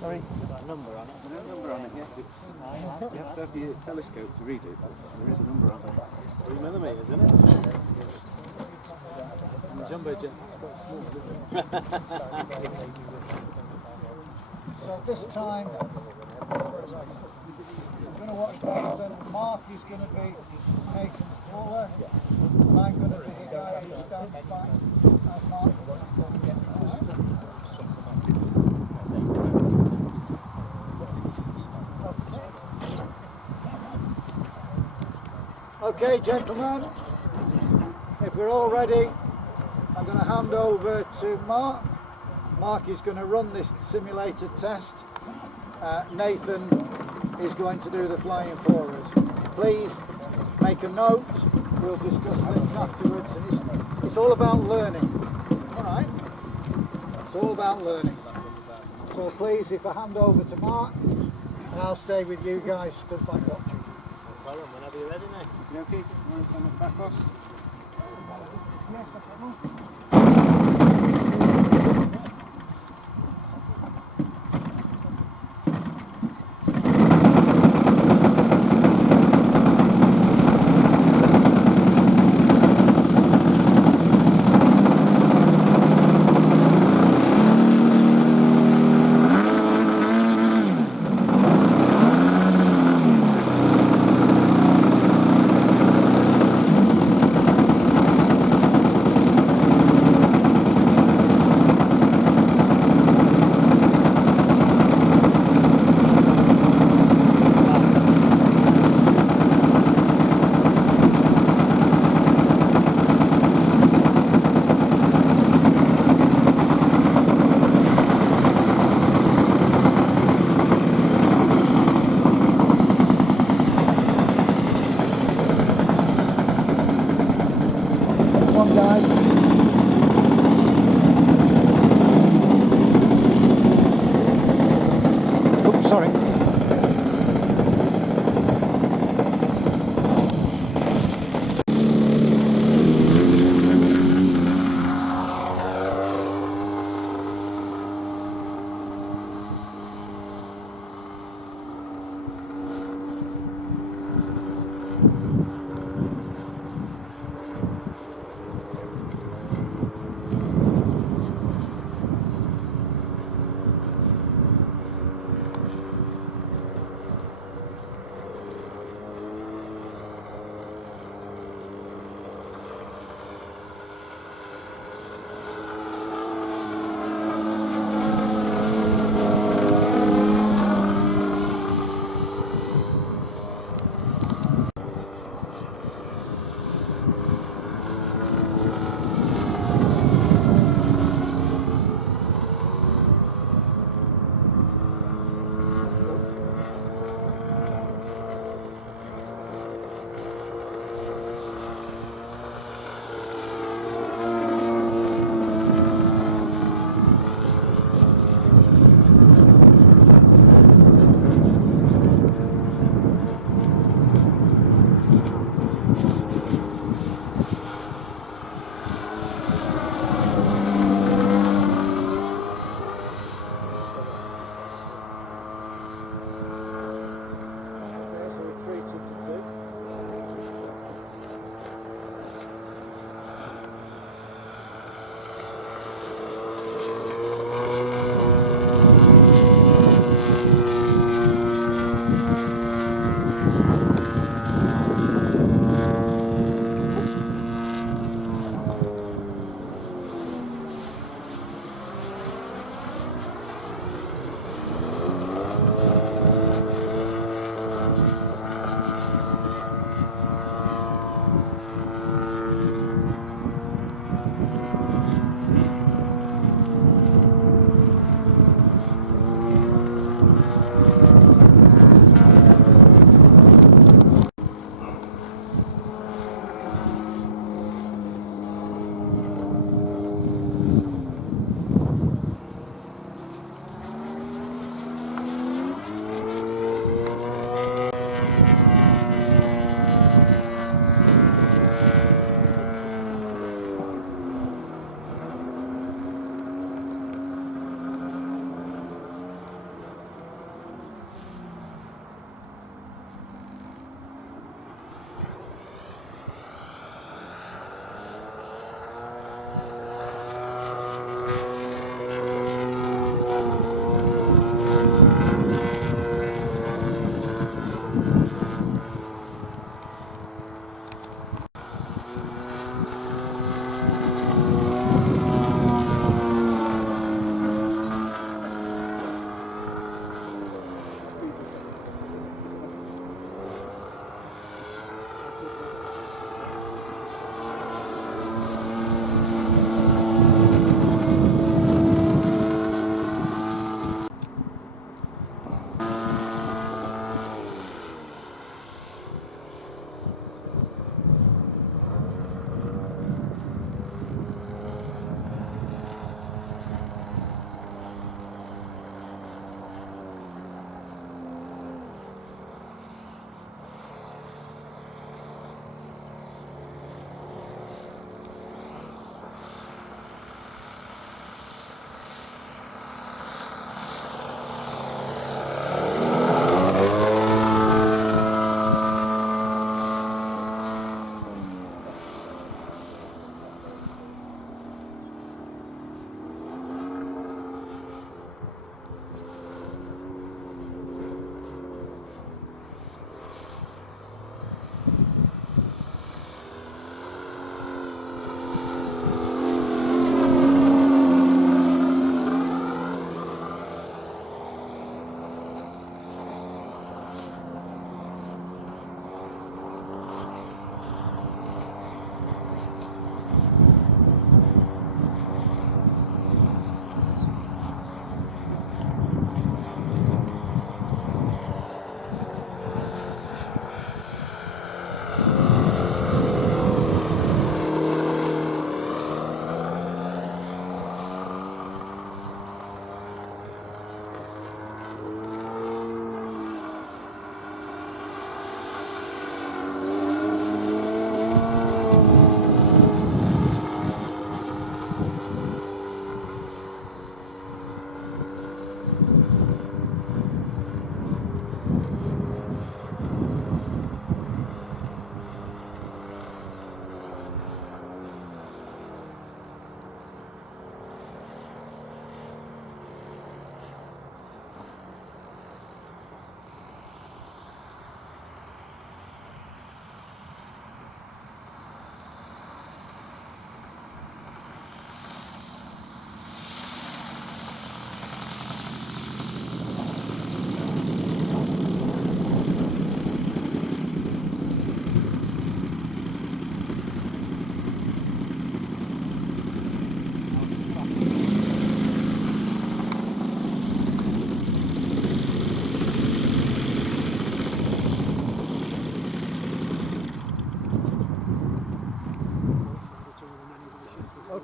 Sorry? Got a number on it. There's a number on it, yes. You have to have your telescope to read it, but there is a number on it. 3 millimetres, isn't it? And the jumbo jet is quite small, isn't it? So this time, I'm going to watch Nathan. Mark is going to be Nathan's caller. And I'm going to be the guy who stands back as Mark. Okay, gentlemen, if we're all ready, I'm going to hand over to Mark. Mark is going to run this simulator test. Nathan is going to do the flying for us. Please make a note. We'll discuss things afterwards. And it's all about learning. All right? It's all about learning. So please, if I hand over to Mark, and I'll stay with you guys stood by watching. Whenever you're ready, mate. Okay, you want to come back us? Yes, no problem.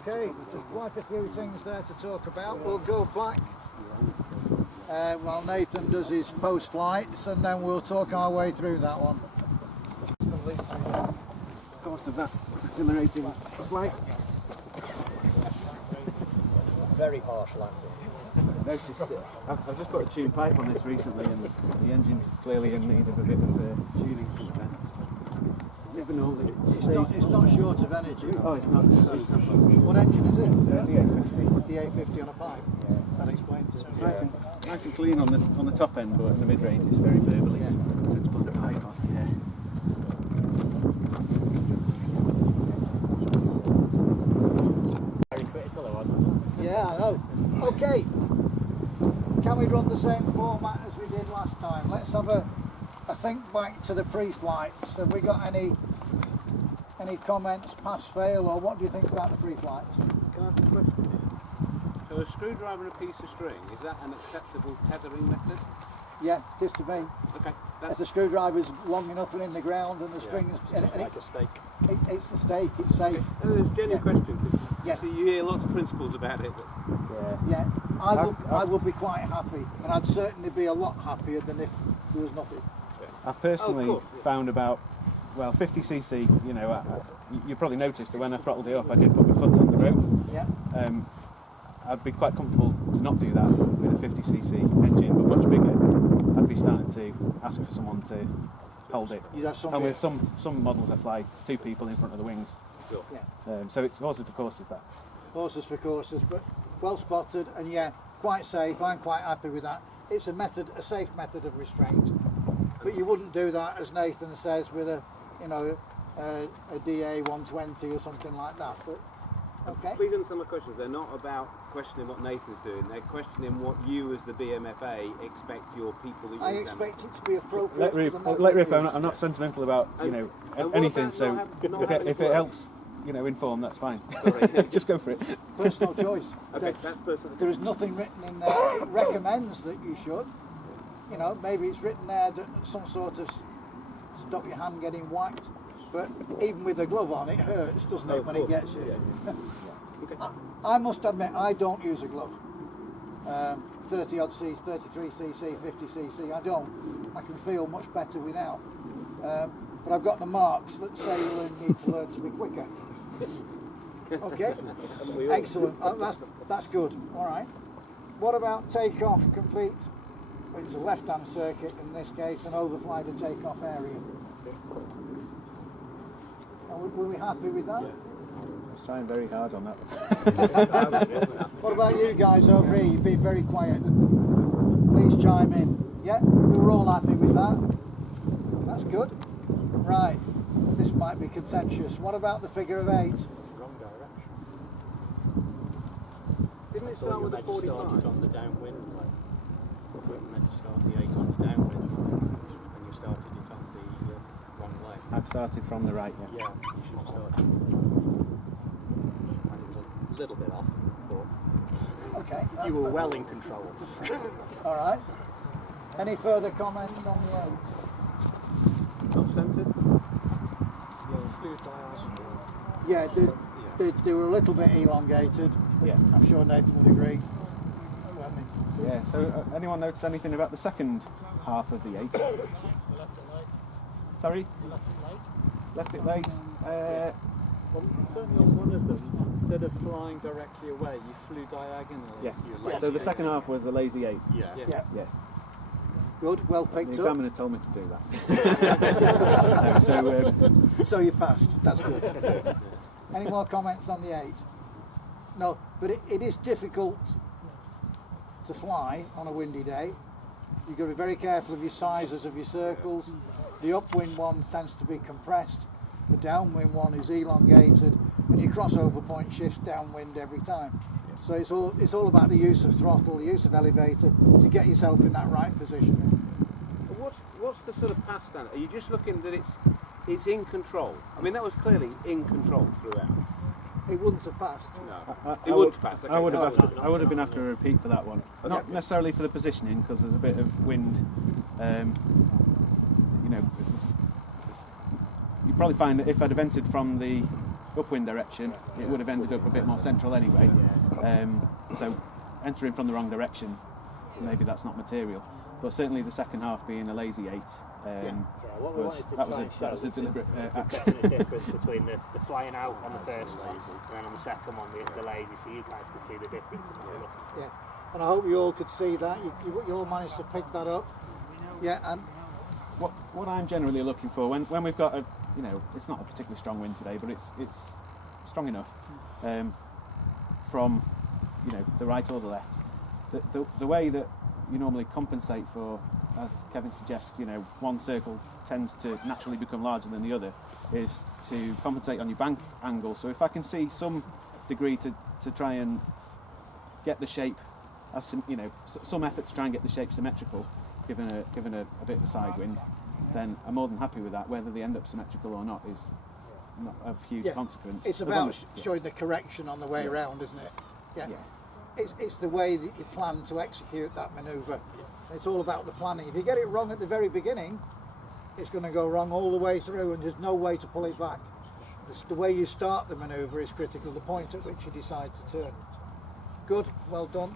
Okay, there's quite a few things there to talk about. We'll go back while Nathan does his post-flights, and then we'll talk our way through that one. Of course, of that exhilarating flight. Very harsh landing. Noticed it. I've just put a tune pipe on this recently, and the engine's clearly in need of a bit of tuning since then. Never know that It's not short of energy. Oh, it's not. What engine is it? The 850. The 850 on a pipe. That explains it. It's nice and clean on the top end, but in the mid range it's very burbly. Since put the pipe on. Yeah. Very critical, I was. Yeah, I know. Okay. Can we run the same format as we did last time? Let's have a think back to the pre-flights. Have we got any comments, pass, fail, or what do you think about the pre-flights? Can I ask a question here? So a screwdriver and a piece of string, is that an acceptable tethering method? Yeah, it is to me. Okay, If that's the screwdriver's long enough and in the ground and the string is... Like a steak. It's the stake, it's safe. no, there's a genuine question. 'Cause Yeah. see, you hear lots of principles about it, but Yeah, I would be quite happy, and I'd certainly be a lot happier than if there was nothing. I've personally Oh, of course, yeah. found about 50cc. You know, you probably noticed that when I throttled it up, I did put my foot on the rope. Yeah. I'd be quite comfortable to not do that with a 50cc engine, but much bigger. I'd be starting to ask for someone to hold it. You'd have And somebody... with some models, I fly two people in front of the wings. Yeah. So it's horses for courses that. Horses for courses, but well spotted, and yeah, quite safe. I'm quite happy with that. It's a safe method of restraint. But you wouldn't do that, as Nathan says, with a DA 120 or something like that. But okay. please understand my questions. They're not about questioning what Nathan's doing. They're questioning what you, as the BMFA, expect your people that you I examine. expect it to be appropriate. Let rip. to the I'm not sentimental about And what anything. about So not having if it work? helps, inform, that's fine. Sorry. Just go for it. personal choice. Okay, that's perfect. There is nothing written in there. It recommends that you should. Maybe it's written there that some sort of stop your hand getting whacked. But even with a glove on, it hurts, doesn't it, when it gets you? I must admit, I don't use a glove. 30 odd cc, 33cc, 50cc, I don't. I can feel much better without. But I've got the marks that say you need to learn to be quicker. Okay, excellent. That's good. All right. What about takeoff complete? It's a left-hand circuit in this case, and overfly the takeoff area. Were we happy with that? I was trying very hard on that. What about you guys over here? You've been very quiet. Please chime in. Yeah, we were all happy with that. That's good. Right, this might be contentious. What about the figure of 8? Wrong direction. Didn't it So start you with a meant to start 45? it on the downwind, like you were meant to start the 8 on the downwind, and you started it on the wrong way. I've started from the right, yeah. Yeah, you should have started. And it was a little bit off, but Okay. you were well in control. All right. Any further comments on the 8? Not centred? Yeah, they were a little bit elongated. Yeah. I'm sure Nathan would agree. Yeah. So anyone notice anything about the second half of the 8? Sorry? Left it late. Well, certainly on one of them, instead of flying directly away, you flew diagonally. Yes. Yes. So the second half was a lazy 8. Yeah. Yeah. Yeah. Good, well The picked up. examiner told me to do that. So you passed. That's good. Any more comments on the 8? No, but it is difficult to fly on a windy day. You've got to be very careful of your sizes of your circles. The upwind one tends to be compressed. The downwind one is elongated, and your crossover point shifts downwind every time. So it's all about the use of throttle, the use of elevator to get yourself in that right position. What's the sort of pass standard? Are you just looking that it's in control? I mean, that was clearly in control throughout. It wouldn't have passed. No, it wouldn't have passed. Okay. I would have been after a repeat for that one. Not necessarily for the positioning, because there's a bit of wind. You probably find that if I'd have entered from the upwind direction, it would have ended up a bit more central anyway. So entering from the wrong direction, maybe that's not material. But certainly the second half being a lazy 8, what we wanted to try and show that was a deliberate act. the difference between the flying out on the first one and then on the second one the lazy, so you guys could see the difference in what we're looking for. Yeah, and I hope you all could see that. You all managed to pick that up. Yeah, and What I'm generally looking for when we've got it's not a particularly strong wind today, but it's strong enough from the right or the left. The way that you normally compensate for, as Kevin suggests, one circle tends to naturally become larger than the other, is to compensate on your bank angle. So if I can see some degree to try and get the shape, some effort to try and get the shape symmetrical, given a bit of a side wind, then I'm more than happy with that. Whether they end up symmetrical or not is not of huge consequence. It's about showing the correction on the way around, isn't it? Yeah. It's the way that you plan to execute that manoeuvre. It's all about the planning. If you get it wrong at the very beginning, it's going to go wrong all the way through, and there's no way to pull it back. The way you start the manoeuvre is critical, the point at which you decide to turn. Good, well done.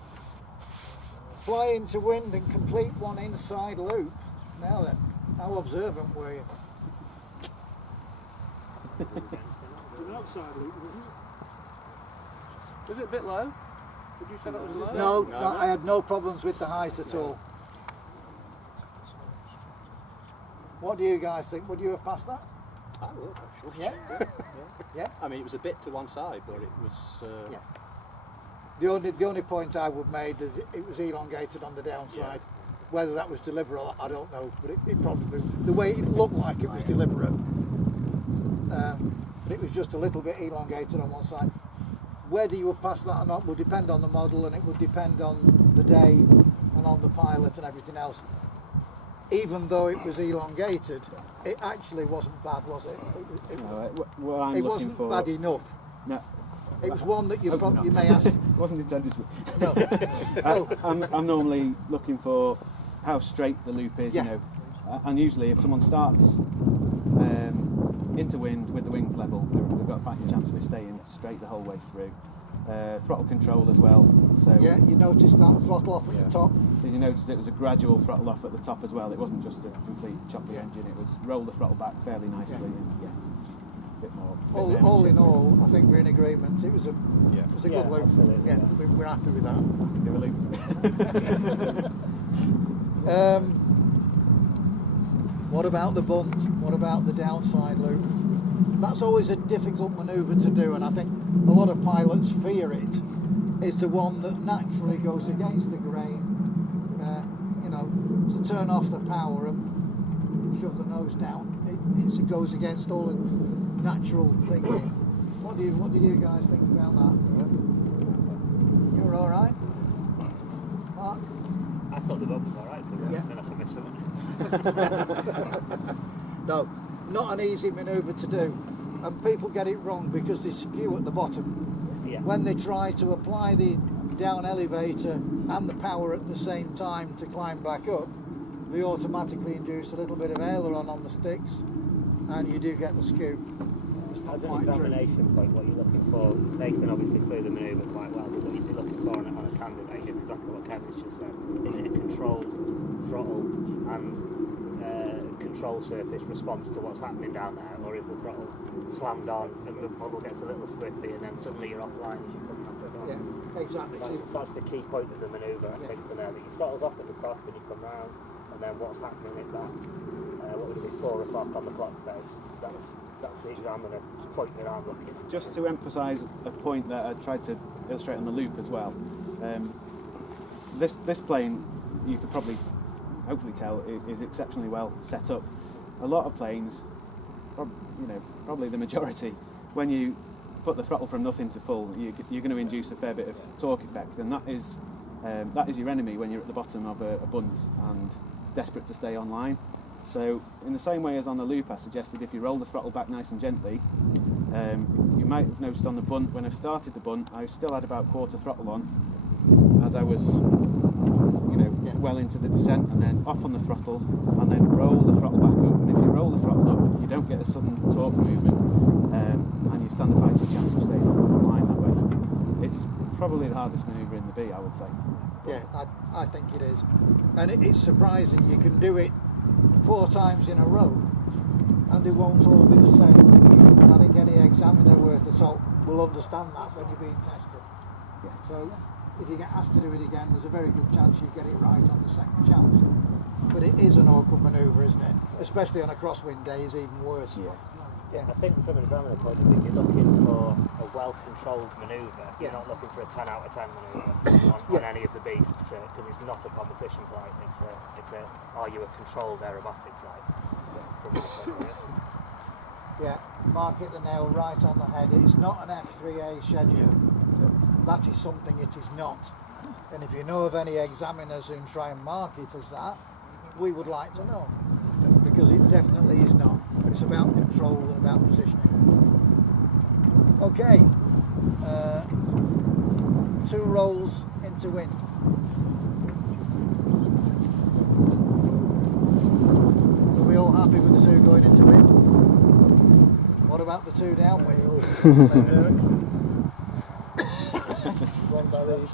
Fly into wind and complete one inside loop. Now then, how observant were you? An outside loop, wasn't it? Was it a bit low? Would you say that was low? No, I had no problems with the height at all. What do you guys think? Would you have passed that? I would, actually. Yeah? Yeah? I mean, it was a bit to one side, but it was... Yeah. The only point I would make is it was elongated on the downside. Whether that was deliberate, I don't know, but it probably, the way it looked like it was deliberate. But it was just a little bit elongated on one side. Whether you would pass that or not will depend on the model, and it would depend on the day and on the pilot and everything else. Even though it was elongated, it actually wasn't bad, was it? What I'm It looking wasn't for, bad enough. No, It was one that you hope not. you may ask. It wasn't intended to. No. I'm normally looking for how straight the loop is, Yeah. and usually if someone starts into wind with the wings level, they've got a fighting chance of it staying straight the whole way through. Throttle control as well. So Yeah, you noticed that throttle off at the top. did you notice it was a gradual throttle off at the top as well? It wasn't just a complete chop the Yeah. engine. It was roll the throttle back fairly nicely. Yeah. And, a bit more. All in all, I think we're in agreement. It was a Yeah. it was a Yeah, good loop. absolutely, Yeah, yeah. we're happy with that. Give a loop. What about the bunt? What about the downside loop? That's always a difficult manoeuvre to do, and I think a lot of pilots fear it. It's the one that naturally goes against the grain, to turn off the power and shove the nose down. It goes against all the natural thinking. What did you guys think about that? You were all right, Mark? I thought the bump was alright, so Yeah. unless I missed something. No, not an easy manoeuvre to do, and people get it wrong because they skew at the bottom. Yeah. When they try to apply the down elevator and the power at the same time to climb back up, they automatically induce a little bit of aileron on the sticks, and you do get the skew. It's not As an quite true. examination point, what you're looking for, Nathan obviously flew the manoeuvre quite well, but what you'd be looking for on a candidate is exactly what Kevin's just said. Is it a controlled throttle and control surface response to what's happening down there, or is the throttle slammed on and the model gets a little squiffy and then suddenly you're offline and you come back on? Yeah, exactly. That's the key point of the manoeuvre, I Yeah. think, from there. That your throttle's off at the top and you come round, and then what's happening at that, what would it be, 4 o'clock on the clock face? That's the examiner point that I'm looking at. Just to emphasise a point that I tried to illustrate on the loop as well. This plane, you could probably, hopefully tell, is exceptionally well set up. A lot of planes, probably the majority, when you put the throttle from nothing to full, you're going to induce a fair bit of torque effect, and that is your enemy when you're at the bottom of a bunt and desperate to stay online. So in the same way as on the loop, I suggested if you roll the throttle back nice and gently, you might have noticed on the bunt, when I started the bunt, I still had about quarter throttle on as I was well into the descent, and then off on the throttle and then roll the throttle back up. And if you roll the throttle up, you don't get a sudden torque movement, and you stand the fighting probably the hardest manoeuvre in the B, I would say. Yeah, I think it is. And it's surprising you can do it 4 times in a row and they won't all be the same. And I think any examiner worth the salt will understand that when you're being tested. Yeah. So if you get asked to do it again, there's a very good chance you get it right on the second chance. But it is an awkward manoeuvre, isn't it? Especially on a crosswind day is even worse. Yeah. Yeah. I think from an examiner point of view, you're looking for a well-controlled manoeuvre. You're Yeah. not looking for a 10 out of 10 manoeuvre on any of the Bs, because it's not a competition flight. It's a are you a controlled aerobatic flight? From my point of view. Yeah, Mark hit the nail right on the head. It's not an F3A schedule. That is something it is not. And if you know of any examiners who try and mark it as that, we would like to know. Because it definitely is not. It's about control and about positioning. Okay. 2 rolls into wind. Are we all happy with the 2 going into wind? What about the 2 downwind?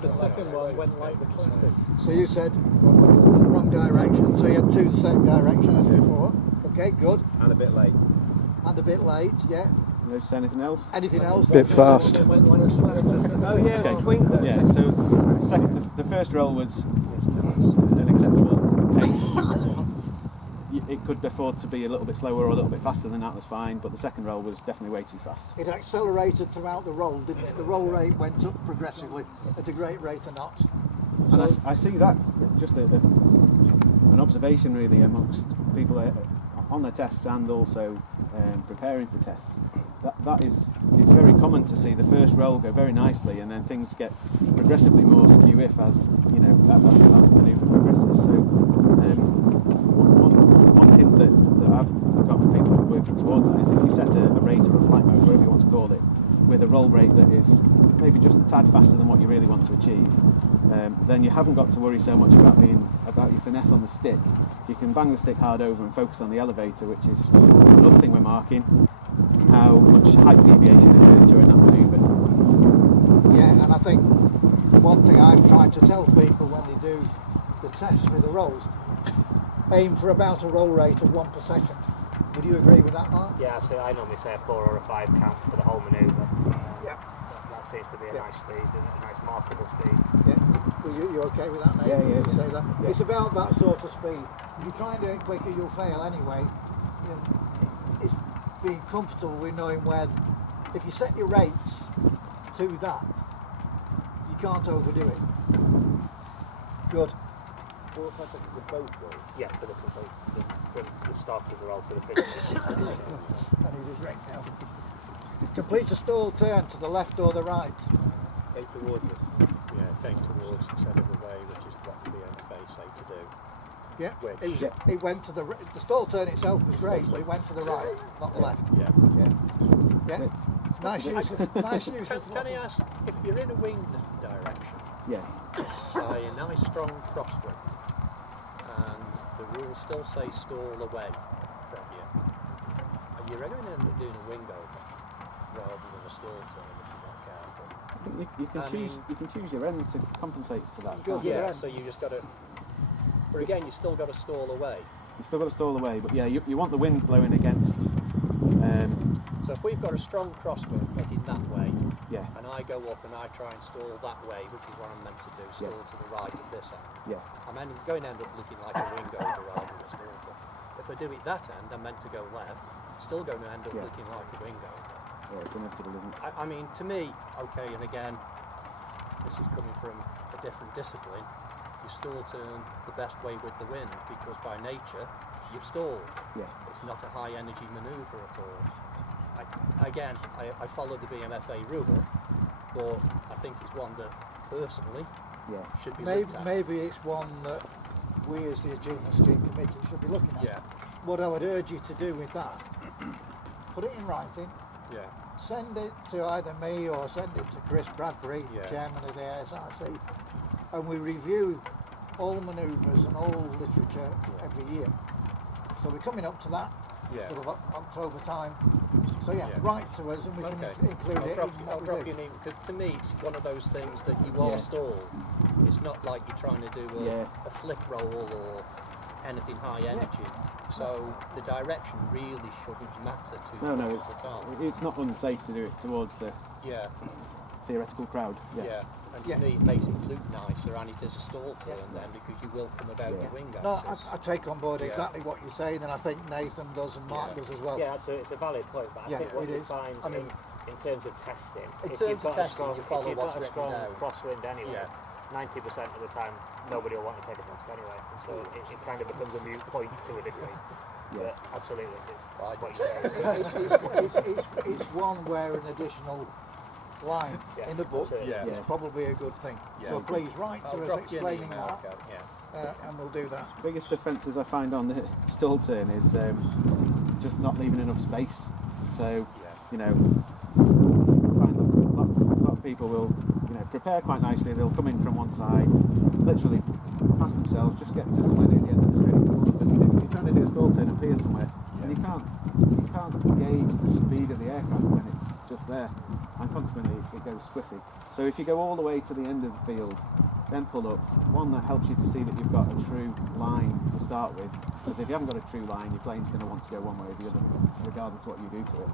The second one went like the classics. So you said wrong direction, so you had 2 the same direction as before. Okay, good. And a bit late. And a bit late, yeah. Notice anything else? Anything else? Bit fast. Oh yeah, Okay. twinkle. Yeah, so the first roll was an acceptable pace. It could afford to be a little bit slower or a little bit faster than that, was fine, but the second roll was definitely way too fast. It accelerated throughout the roll, didn't it? The roll rate went up progressively at a great rate of knots. And I see that just an observation really amongst people on their tests and also preparing for tests. That is, it's very common to see the first roll go very nicely and then things get progressively more skew if as you know as the manoeuvre progresses. So one hint that I've got for people working towards that is if you set a rate or a flight mode, whatever you want to call it, with a roll rate that is maybe just a tad faster than what you really want to achieve, then you haven't got to worry so much about your finesse on the stick. You can bang the stick hard over and focus on the elevator, which is another thing we're marking, how much height deviation occurs during that manoeuvre. Yeah, and I think one thing I've tried to tell people when they do the tests with the rolls, aim for about a roll rate of 1 per second. Would you agree with that, Mark? Yeah, absolutely. I normally say a 4 or a 5 count for the whole manoeuvre. Yeah. That seems to be a Yeah. nice speed and a nice markable speed. Yeah. Well, you okay with that, Nate? Yeah, yeah, You say that? yeah. It's about that sort of speed. If you try and do it quicker, you'll fail anyway. You know, it's being comfortable with knowing where. If you set your rates to that, you can't overdo it. Good. Yeah, for the complete, from the start of the roll to the finish. I need a drink now. Complete a stall turn to the left or the right. Came towards us. Yeah, came towards instead of away, which is what the BMFA say to do. Yeah. Which- It went to the stall turn itself was great, but it went to the right, not the left. Yeah. Yeah. Nice use of Can I ask, if you're in a wind direction, Yeah. say a nice strong crosswind, and the rules still say stall away from you, are you going to end up doing a wing over rather than a stall turn if you're not careful? I think you can choose your end to compensate for that. Good. can't you? Yeah. So you just got to, but again, you still got to stall away. You've still got to stall away, but yeah, you want the wind blowing against. So if we've got a strong crosswind heading that way, Yeah, and I go up and I try and stall that way, which is what I'm meant to do, stall Yes. to the right of this end, yeah, I'm going to end up looking like a wing over rather than a stall turn. If I do it that end, I'm meant to go left, still going to end up Yeah. looking like a wing over. yeah. It's inevitable, isn't it? I mean, to me, okay, and again, this is coming from a different discipline, you stall turn the best way with the wind because by nature, you've stalled. Yeah, It's not a high energy manoeuvre at all. I follow the BMFA rule, but I think it's one that personally yeah, should be Maybe, looked at. maybe it's one that we as the Achievements Team Committee should be looking at. Yeah, What I would urge you to do with that, put it in writing, yeah, send it to either me or send it to Chris Bradbury, Yeah. Chairman of the ASRC, and we review all manoeuvres and all literature every year. So we're coming up to that yeah. sort of October time, So yeah, Yeah. write to us and we Okay. can include it in I'll what we drop do. you an email, because to me it's one of those things that you are Yeah. stalled. It's not like you're trying to do a flick roll or anything high energy. So the direction really shouldn't matter too No, much no, at the time. it's not unsafe to do it towards the Yeah, theoretical crowd. yeah. And to Yeah. me it makes it look nicer, and it is a stall turn then, because you will come about Yeah. your wing No, axis. I take on board Yeah. exactly what you're saying, and I think Nathan does and Mark Yeah. does as well. Yeah, absolutely. It's a valid point, but I Yeah, think what it you is. find I mean, in terms of testing, in if terms you've of got testing, a strong, you follow if you've what's got a written strong down. crosswind anyway, Yeah. 90% of the time nobody will want to take a test anyway. So it kind of becomes a moot point to a degree. Yeah. But absolutely, it's I what you say. It's one where an additional line Yeah, in the book absolutely. Yeah. is probably a good thing. Yeah. So please write I'll to us drop you an explaining email, that, okay, yeah. and we'll do that. Biggest offences I find on the stall turn is just not leaving enough space. So, you know, I find that a lot of people will, you know, prepare quite nicely. They'll come in from one side, literally pass themselves, just get to somewhere near the end of the street. But you're trying to do a stall turn and pier somewhere, and you can't gauge the speed of the aircraft when it's just there, and consequently it goes squiffy. So if you go all the way to the end of the field, then pull up, one that helps you to see that you've got a true line to start with, because if you haven't got a true line, your plane's going to want to go one way or the other, regardless of what you do to it.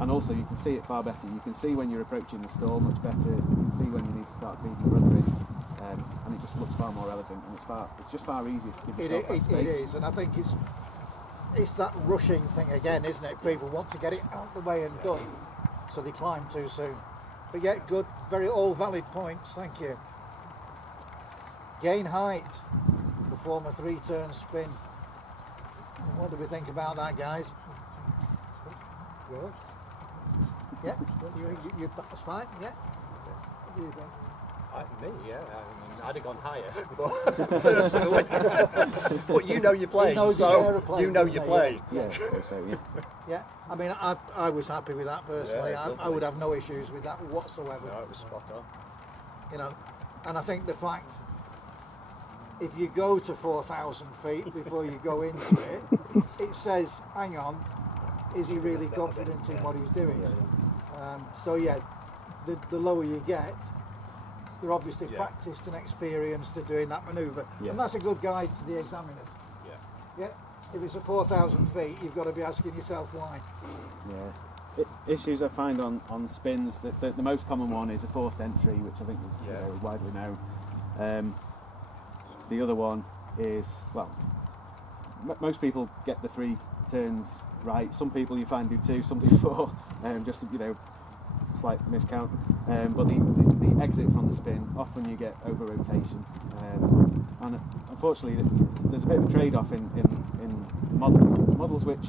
And also you can see it far better. You can see when you're approaching the stall much better. You can see when you need to start feeding the rudder in, and it just looks far more elegant, and it's just far easier to give yourself that space. It is, and I think it's that rushing thing again, isn't it? People want to get it out the way and done, so they climb too soon. But yet, good, all valid points. Thank you. Gain height, perform a 3-turn spin. What do we think about that, guys? Good. Yeah, you that's fine. Yeah. What do you think? Me, yeah. I mean, I'd have gone higher, but personally. But you know you're playing, knows his so aeroplane, you know doesn't you're he? playing. Yeah, so yeah. Yeah, I mean, I was happy with that personally. Yeah, I would have no issues with that whatsoever. No, it was spot on. You know, and I think the fact, if you go to 4,000 feet before you go into it, it says, hang on, is he really confident in what he's doing? So yeah, the lower you get, they're obviously Yeah. practiced and experienced at doing that manoeuvre. Yeah. And that's a good guide to the examiners. Yeah. Yeah, if it's at 4,000 feet, you've got to be asking yourself why. Yeah. Issues I find on spins, the most common one is a forced entry, which I think is Yeah. widely known. The other one is, well, most people get the 3 turns right. Some people you find do 2, some do 4, just, you know, slight miscount. But the exit from the spin, often you get over rotation. And unfortunately, there's a bit of a trade-off in models which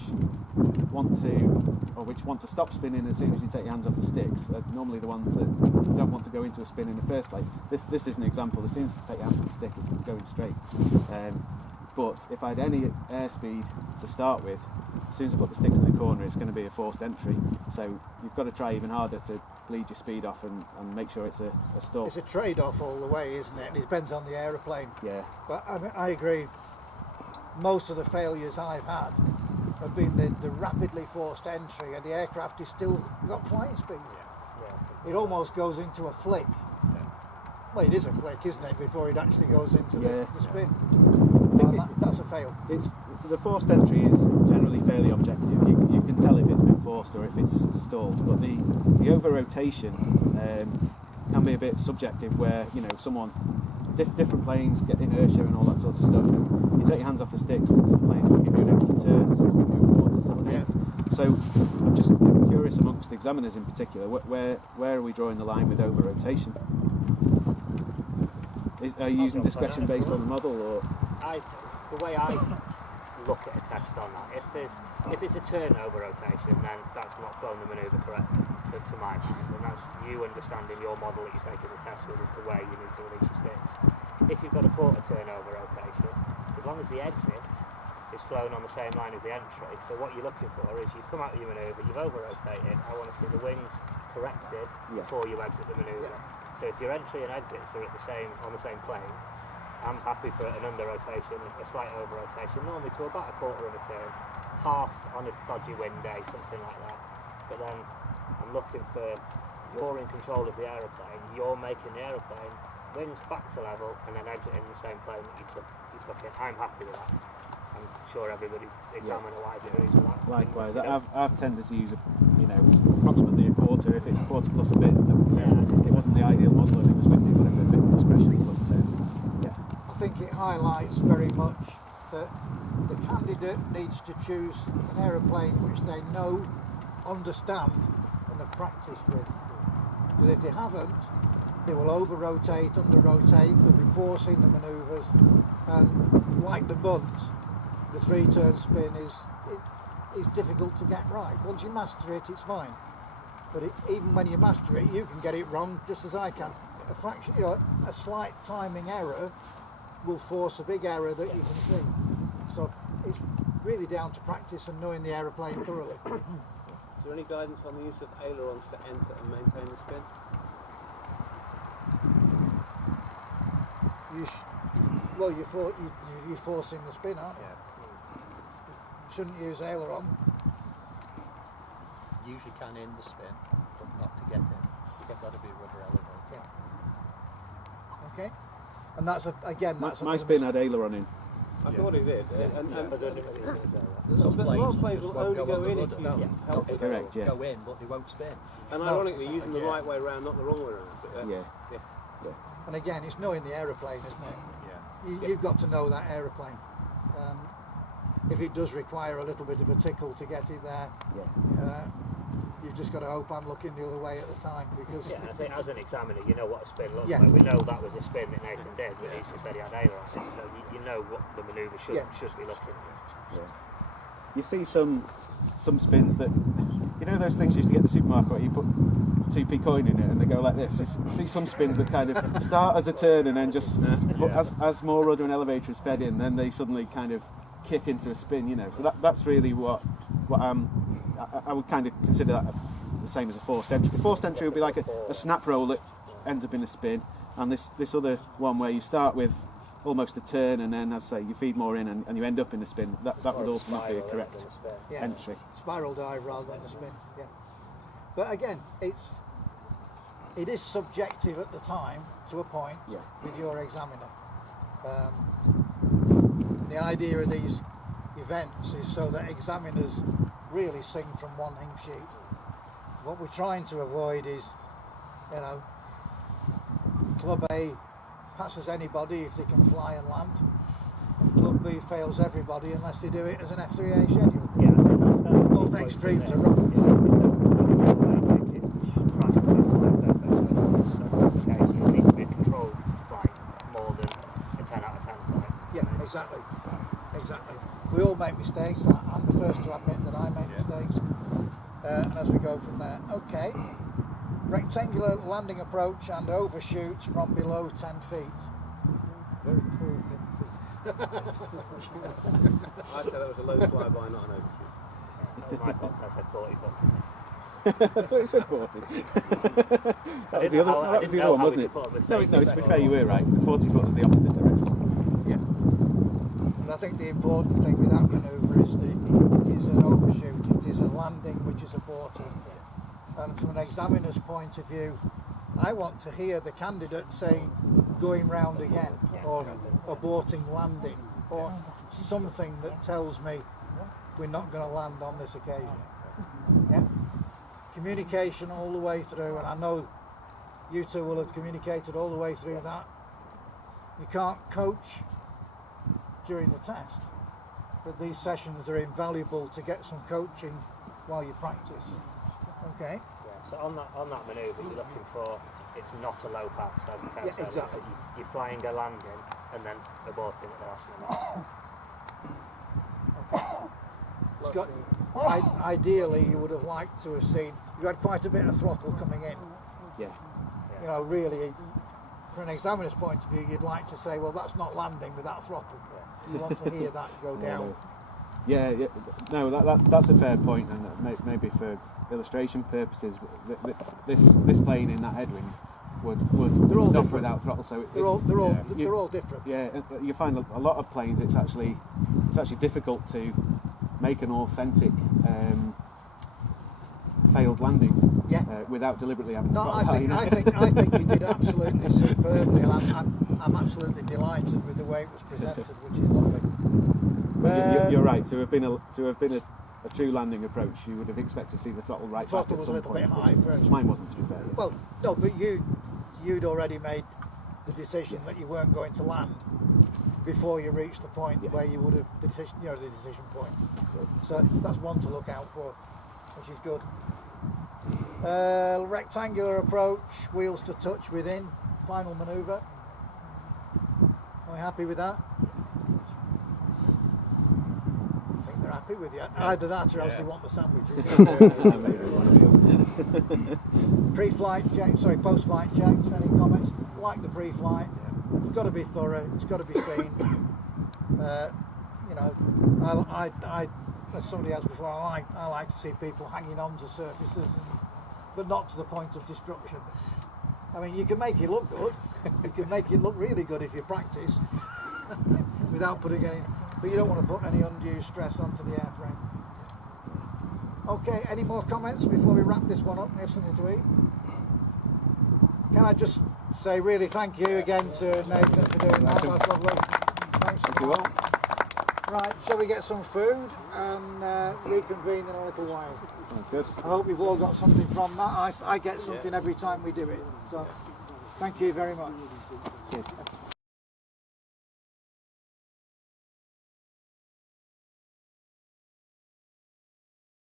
want to stop spinning as soon as you take your hands off the sticks are normally the ones that don't want to go into a spin in the first place. This is an example. As soon as you take your hands off the stick, it's going straight. But if I had any airspeed to start with, as soon as I put the sticks in the corner, it's going to be a forced entry. So you've got to try even harder to bleed your speed off and make sure it's a stall. It's a trade-off all the way, isn't it? And it depends on the aeroplane. Yeah. But I mean, I agree. Most of the failures I've had have been the rapidly forced entry, and the aircraft is still got flying speed. It almost goes into a flick. Well, it is a flick, isn't it? Before it actually goes into the spin. That's a fail. The forced entry is generally fairly objective. You can tell if it's been forced or if it's stalled. But the over rotation can be a bit subjective, where different planes get inertia and all that sort of stuff. And you take your hands off the sticks, and some planes will give you an extra turn, some will give you a quarter, some an eighth. So I'm just curious amongst examiners in particular, where are we drawing the line with over rotation? Are you using discretion based on the model, or? The way I look at a test on that, if it's a turnover rotation, then that's not flown the manoeuvre correctly, to my mind, and that's you understanding your model that you're taking the test with as to where you need to release your sticks. If you've got a quarter turnover rotation, as long as the exit is flown on the same line as the entry, so what you're looking for is you come out of your manoeuvre, you've over rotated, I want to see the wings corrected before you exit the manoeuvre. So if your entry and exits are on the same plane, I'm happy for an under rotation, a slight over rotation, normally to about a quarter of a turn, half on a dodgy wind day, something like that. But then I'm looking for, you're in control of the aeroplane, you're making the aeroplane wings back to level and then exiting the same plane that you took in. I'm happy with that. I'm sure everybody examiner-wise agrees with that. Likewise, I've tended to use approximately a quarter. If it's a quarter plus a bit, it wasn't the ideal model if it was windy, but a bit of discretion. But I think it highlights very much that the candidate needs to choose an aeroplane which they know, understand and have practiced with. Because if they haven't, they will over-rotate, under-rotate, they'll be forcing the manoeuvres, and like the bunt, the three-turn spin is difficult to get right. Once you master it, it's fine. But even when you master it, you can get it wrong just as I can. A fraction, a slight timing error will force a big error that you can see. So it's really down to practice and knowing the aeroplane thoroughly. Is there any guidance on the use of ailerons to enter and maintain the spin? You're forcing the spin, aren't you? You shouldn't use aileron. Usually can in the spin, but not to get in. You've got to be rudder elevated. Yeah. Okay. And that's my spin had aileron in. I thought it did. Yeah. And I don't think it's going to say that. Some a lot of planes just will won't only go on the in if rudder. you No. help it. Correct, yeah. Go in, but they won't spin. And ironically, using the right way around, not the wrong way around. But, Yeah. And again, it's knowing the aeroplane, isn't it? Yeah. You've got to know that aeroplane. If it does require a little bit of a tickle to get it there, you've just got to hope I'm looking the other way at the time, because Yeah, I think as an examiner, you know what a spin looks Yeah. like. We know that was a spin that Nathan did, but he just said he had aileron in it, so you know what the manoeuvre should be looking like. Yeah. You see some spins that, those things you used to get in the supermarket where you put 2p coin in it and they go like this. You see some spins that kind of start as a turn and then just, but as more rudder and elevator is fed in, then they suddenly kind of kick into a spin, So that's really what I would kind of consider that the same as a forced entry. A forced entry would be like a snap roll that ends up in a spin, and this other one where you start with almost a turn and then, as I say, you feed more in and you end up in a spin. That would also not be a correct entry. spiral dive rather than a spin. Yeah. But again, it is subjective at the time to a point with your examiner. The idea of these events is so that examiners really sing from one hymn sheet. What we're trying to avoid is, Club A passes anybody if they can fly and land, and Club B fails everybody unless they do it as an F3A schedule. Yeah, I think that's Both extremes are wrong. You need to be a controlled flight more than a 10 out of 10 flight. Yeah, exactly. We all make mistakes. I'm the first to admit that I make mistakes. And as we go from there, okay. Rectangular landing approach and overshoots from below 10 feet. Very tall 10 feet. I'd say that was a low flyby, not an overshoot. That was my box, I said 40 foot. I thought you said 40. That was the other one, wasn't it? No, to be fair, you were right. 40 foot was the opposite direction. Yeah. But I think the important thing with that manoeuvre is that it is an overshoot, it is a landing which is aborted. And from an examiner's point of view, I want to hear the candidate saying going round again, or aborting landing, or something that tells me we're not going to land on this occasion. Yeah? Communication all the way through, and I know you two will have communicated all the way through that. You can't coach during the test, but these sessions are invaluable to get some coaching while you practice. Okay? Yeah, so on that manoeuvre, you're looking for, it's not a low pass, as you kind of said. Exactly. You're flying a landing and then aborting at the last minute. It's got, ideally, you would have liked to have seen, you had quite a bit of throttle coming in. Yeah. Really, from an examiner's point of view, you'd like to say, well, that's not landing with that throttle. You want to hear that go down. Yeah. No, that's a fair point, and maybe for illustration purposes, this plane in that headwind would stop without throttle. So they're all different. Yeah, you find a lot of planes. It's actually difficult to make an authentic failed landing without deliberately having No, to I think you did absolutely superbly, and I'm absolutely delighted with the way it was presented, which is lovely. But you're right. To have been a true landing approach, you would have expected to see the throttle right back Throttle at was a some little point, bit high which first. mine wasn't, to be fair. Well, no, but you'd already made the decision that you weren't going to land before you reached the point where you would have the decision point. So that's one to look out for, which is good. Rectangular approach, wheels to touch within, final manoeuvre. Are we happy with that? I think they're happy with you. Either that or else they want the sandwiches. Pre-flight checks, sorry, post-flight checks, any comments? Like the pre-flight, it's got to be thorough, it's got to be seen. You know, I as somebody else before, I like to see people hanging on to surfaces, but not to the point of destruction. I mean, you can make it look good, you can make it look really good if you practice, without putting any, but you don't want to put any undue stress onto the airframe. Okay, any more comments before we wrap this one up and have something to eat? Can I just say really thank you again to Nathan for doing that, that's lovely. Thanks. Thank you all. Right, shall we get some food and reconvene in a little while? Sounds good. I hope you've all got something from that. I get something every time we do it. So, thank you very much. Cheers.